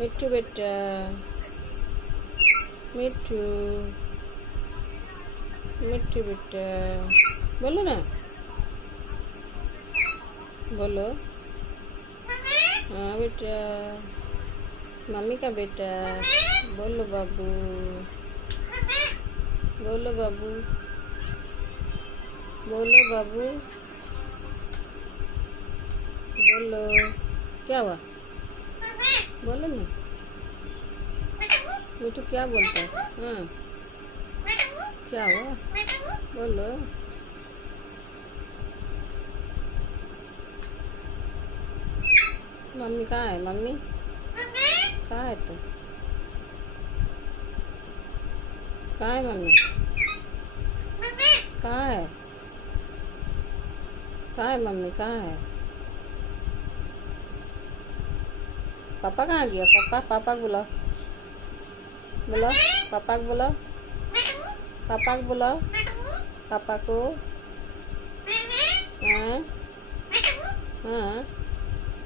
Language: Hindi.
मिट्टू बेटा, मिट्टू, मिट्टू बेटा, बोलो ना, बोलो। हाँ बेटा, मम्मी का बेटा, बोलो बाबू, बोलो बाबू, बोलो बाबू, बोलो। क्या हुआ? बोलो ना, मिट्टू क्या बोलता है? हाँ, क्या हुआ? बोलो। मम्मी कहाँ है? मम्मी कहाँ है? तो कहाँ है मम्मी? कहाँ है? कहाँ है मम्मी? कहाँ है? पापा कहाँ गया? पापा, पापा को बुलाओ, बुलाओ पापा को, बुलाओ पापा को, बुलाओ पापा को। हाँ हाँ।